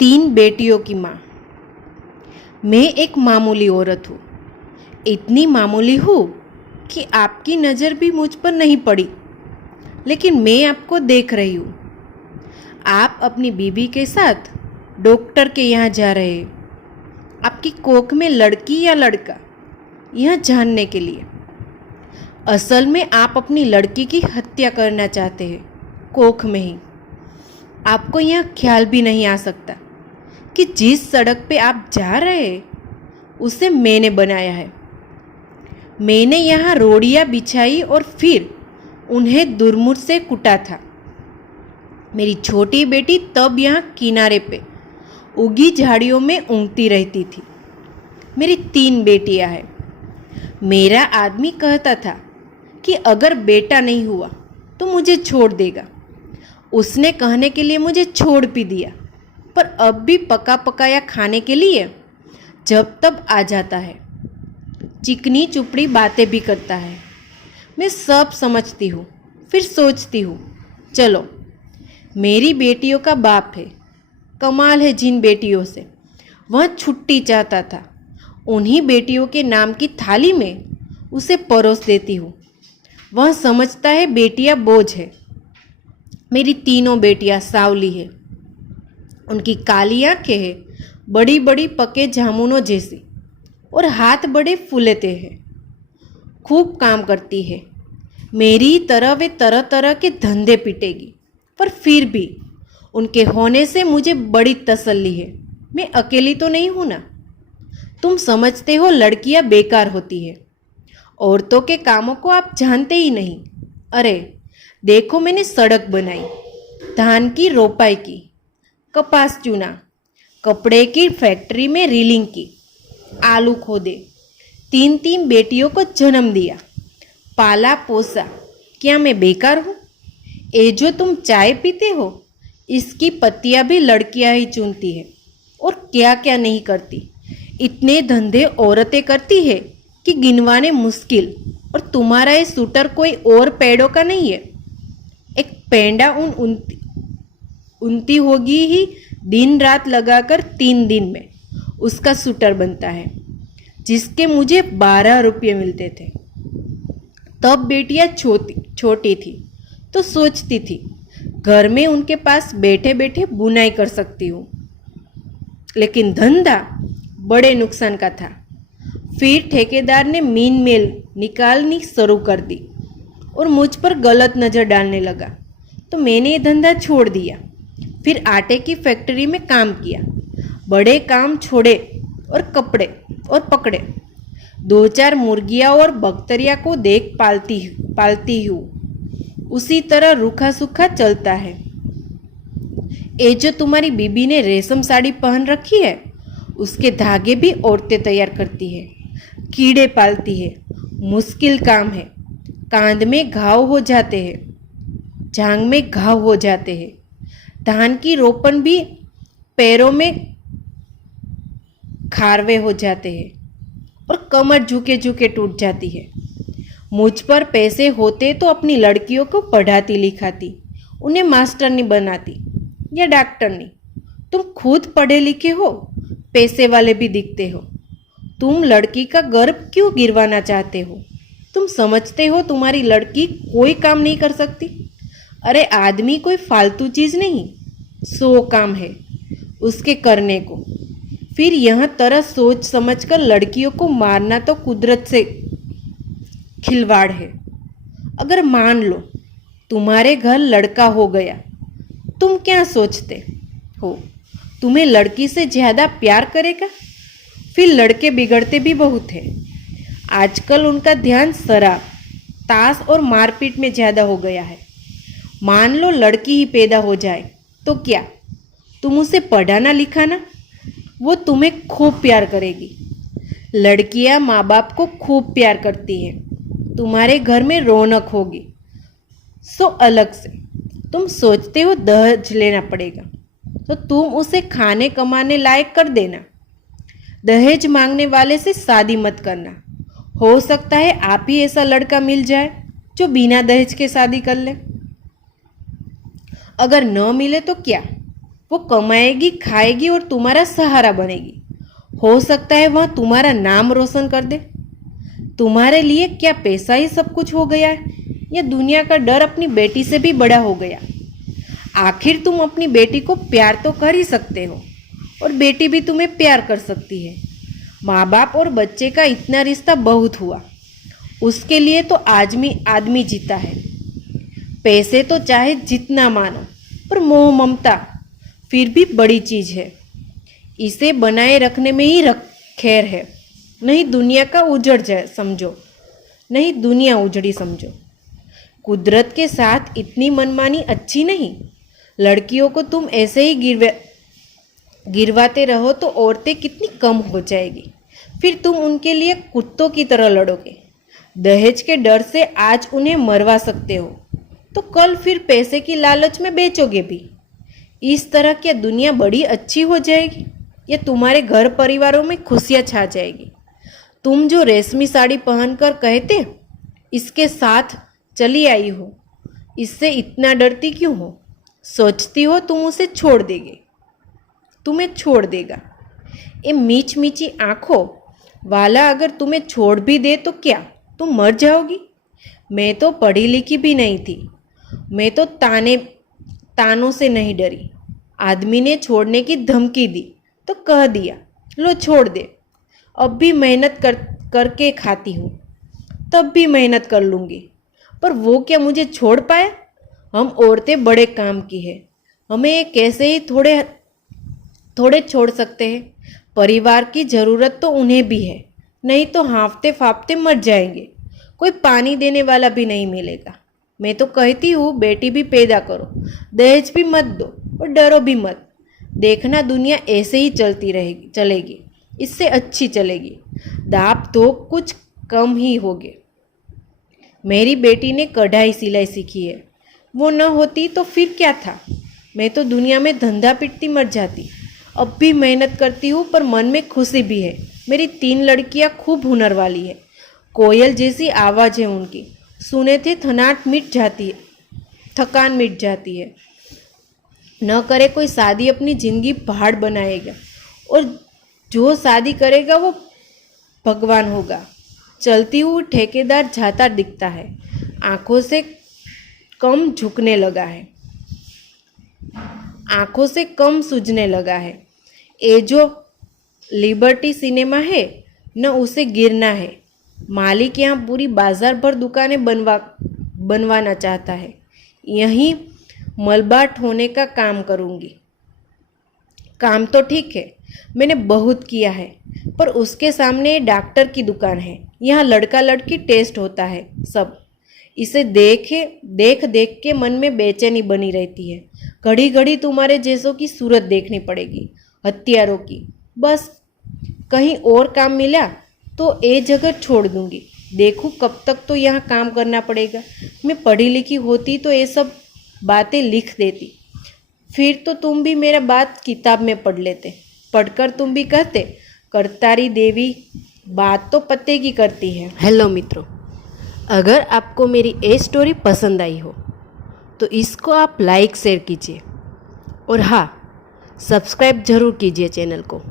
तीन बेटियों की माँ। मैं एक मामूली औरत हूँ, इतनी मामूली हूँ कि आपकी नज़र भी मुझ पर नहीं पड़ी, लेकिन मैं आपको देख रही हूँ। आप अपनी बीबी के साथ डॉक्टर के यहाँ जा रहे हैं, आपकी कोख में लड़की या लड़का, यह जानने के लिए। असल में आप अपनी लड़की की हत्या करना चाहते हैं, कोख में ही। आपको यह ख्याल भी नहीं आ सकता कि जिस सड़क पे आप जा रहे हैं उसे मैंने बनाया है। मैंने यहाँ रोड़ियाँ बिछाई और फिर उन्हें दुर्मुठ से कूटा था। मेरी छोटी बेटी तब यहाँ किनारे पे उगी झाड़ियों में ऊँघती रहती थी। मेरी तीन बेटियाँ हैं। मेरा आदमी कहता था कि अगर बेटा नहीं हुआ तो मुझे छोड़ देगा। उसने कहने के लिए मुझे छोड़ भी दिया, पर अब भी पका पकाया खाने के लिए जब तब आ जाता है। चिकनी चुपड़ी बातें भी करता है। मैं सब समझती हूँ, फिर सोचती हूँ, चलो मेरी बेटियों का बाप है। कमाल है जिन बेटियों से। वह छुट्टी चाहता था, उन्हीं बेटियों के नाम की थाली में उसे परोस देती हूँ। वह समझता है बेटियाँ बोझ है। मेरी तीनों बेटियाँ सावली है। उनकी काली आंखें हैं, बड़ी बड़ी पके जामुनों जैसी, और हाथ बड़े फूलेते हैं। खूब काम करती है। मेरी तरह वे तरह तरह के धंधे पीटेगी, पर फिर भी उनके होने से मुझे बड़ी तसल्ली है। मैं अकेली तो नहीं हूं ना। तुम समझते हो लड़कियां बेकार होती है। औरतों के कामों को आप जानते ही नहीं। अरे देखो, मैंने सड़क बनाई, धान की रोपाई की, कपास चुना, कपड़े की फैक्ट्री में रीलिंग की, आलू खोदे, तीन तीन बेटियों को जन्म दिया, पाला पोसा। क्या मैं बेकार हूँ? ये जो तुम चाय पीते हो, इसकी पत्तियाँ भी लड़कियाँ ही चुनती है, और क्या क्या नहीं करती। इतने धंधे औरतें करती है कि गिनवाने मुश्किल। और तुम्हारा ये सूटर कोई और पेड़ों का नहीं है। एक पेंडा उनती होगी ही, दिन रात लगाकर 3 दिन में उसका सूटर बनता है, जिसके मुझे 12 रुपये मिलते थे। तब बेटियां छोटी थी तो सोचती थी घर में उनके पास बैठे बैठे बुनाई कर सकती हूँ, लेकिन धंधा बड़े नुकसान का था। फिर ठेकेदार ने मीन मेल निकालनी शुरू कर दी और मुझ पर गलत नज़र डालने लगा, तो मैंने ये धंधा छोड़ दिया। फिर आटे की फैक्ट्री में काम किया, बड़े काम छोड़े और कपड़े और पकड़े। 2-4 मुर्गियाँ और बकरियाँ को देख पालती हूँ। उसी तरह रूखा सूखा चलता है। ये जो तुम्हारी बीबी ने रेशम साड़ी पहन रखी है, उसके धागे भी औरतें तैयार करती है। कीड़े पालती है, मुश्किल काम है। कांध में घाव हो जाते हैं, जांग में घाव हो जाते हैं। धान की रोपन भी पैरों में खारवे हो जाते हैं और कमर झुके झुके टूट जाती है। मुझ पर पैसे होते तो अपनी लड़कियों को पढ़ाती लिखाती, उन्हें मास्टरनी बनाती या डॉक्टरनी। तुम खुद पढ़े लिखे हो, पैसे वाले भी दिखते हो। तुम लड़की का गर्व क्यों गिरवाना चाहते हो? तुम समझते हो तुम्हारी लड़की कोई काम नहीं कर सकती? अरे आदमी कोई फालतू चीज़ नहीं, 100 काम है उसके करने को। फिर यह तरह सोच समझकर लड़कियों को मारना तो कुदरत से खिलवाड़ है। अगर मान लो तुम्हारे घर लड़का हो गया, तुम क्या सोचते हो? तुम्हें लड़की से ज़्यादा प्यार करेगा? फिर लड़के बिगड़ते भी बहुत हैं। आजकल उनका ध्यान शराब, ताश और मारपीट में ज़्यादा हो गया है। मान लो लड़की ही पैदा हो जाए तो क्या तुम उसे पढ़ाना लिखाना? वो तुम्हें खूब प्यार करेगी। लड़कियां माँ बाप को खूब प्यार करती हैं। तुम्हारे घर में रौनक होगी। सो अलग से तुम सोचते हो दहेज लेना पड़ेगा, तो तुम उसे खाने कमाने लायक कर देना। दहेज मांगने वाले से शादी मत करना। हो सकता है आप ही ऐसा लड़का मिल जाए जो बिना दहेज के शादी कर ले। अगर न मिले तो क्या, वो कमाएगी, खाएगी और तुम्हारा सहारा बनेगी। हो सकता है वह तुम्हारा नाम रोशन कर दे। तुम्हारे लिए क्या पैसा ही सब कुछ हो गया है, या दुनिया का डर अपनी बेटी से भी बड़ा हो गया? आखिर तुम अपनी बेटी को प्यार तो कर ही सकते हो, और बेटी भी तुम्हें प्यार कर सकती है। माँ बाप और बच्चे का इतना रिश्ता बहुत हुआ, उसके लिए तो आदमी जीता है। पैसे तो चाहे जितना मानो, पर मोह ममता फिर भी बड़ी चीज़ है। इसे बनाए रखने में ही खैर है। नहीं दुनिया का उजड़ जाए समझो, नहीं दुनिया उजड़ी समझो। कुदरत के साथ इतनी मनमानी अच्छी नहीं। लड़कियों को तुम ऐसे ही गिरवाते रहो तो औरतें कितनी कम हो जाएगी। फिर तुम उनके लिए कुत्तों की तरह लड़ोगे। दहेज के डर से आज उन्हें मरवा सकते हो, तो कल फिर पैसे की लालच में बेचोगे भी। इस तरह क्या दुनिया बड़ी अच्छी हो जाएगी, या तुम्हारे घर परिवारों में खुशियाँ छा जाएगी? तुम जो रेशमी साड़ी पहनकर कहते इसके साथ चली आई हो, इससे इतना डरती क्यों हो? सोचती हो तुम उसे छोड़ देगे, तुम्हें छोड़ देगा। ये मीच मीची आंखों वाला अगर तुम्हें छोड़ भी दे तो क्या तुम मर जाओगी? मैं तो पढ़ी लिखी भी नहीं थी, मैं तो तानों से नहीं डरी। आदमी ने छोड़ने की धमकी दी तो कह दिया लो छोड़ दे। अब भी मेहनत करके खाती हूँ, तब भी मेहनत कर लूँगी, पर वो क्या मुझे छोड़ पाए? हम औरतें बड़े काम की है, हमें ये कैसे ही थोड़े छोड़ सकते हैं। परिवार की ज़रूरत तो उन्हें भी है, नहीं तो हाँफते फाँपते मर जाएंगे। कोई पानी देने वाला भी नहीं मिलेगा। मैं तो कहती हूँ बेटी भी पैदा करो, दहेज भी मत दो और डरो भी मत। देखना दुनिया ऐसे ही चलेगी, इससे अच्छी चलेगी। दाप तो कुछ कम ही होगे। मेरी बेटी ने कढ़ाई सिलाई सीखी है, वो न होती तो फिर क्या था? मैं तो दुनिया में धंधा पिटती मर जाती। अब भी मेहनत करती हूँ, पर मन में खुशी भी है। मेरी 3 लड़कियाँ खूब हुनर वाली है, कोयल जैसी आवाज़ है उनकी, सुने थे थकान मिट जाती है। न करे कोई शादी अपनी ज़िंदगी पहाड़ बनाएगा, और जो शादी करेगा वो भगवान होगा। चलती हुई ठेकेदार जाता दिखता है, आंखों से कम झुकने लगा है, आंखों से कम सूझने लगा है। ये जो लिबर्टी सिनेमा है न, उसे गिरना है। मालिक यहाँ पूरी बाजार भर दुकानें बनवाना चाहता है। यहीं मलबाट होने का काम करूँगी। काम तो ठीक है, मैंने बहुत किया है, पर उसके सामने डॉक्टर की दुकान है। यहाँ लड़का लड़की टेस्ट होता है सब। इसे देख के मन में बेचैनी बनी रहती है। घड़ी घड़ी तुम्हारे जैसों की सूरत देखनी पड़ेगी, हत्यारों की। बस कहीं और काम मिला तो ये जगह छोड़ दूंगी। देखूँ कब तक तो यहाँ काम करना पड़ेगा। मैं पढ़ी लिखी होती तो ये सब बातें लिख देती, फिर तो तुम भी मेरा बात किताब में पढ़ लेते। पढ़कर तुम भी कहते करतारी देवी बात तो पते की करती है। हेलो मित्रों, अगर आपको मेरी ये स्टोरी पसंद आई हो तो इसको आप लाइक शेयर कीजिए, और हाँ, सब्सक्राइब ज़रूर कीजिए चैनल को।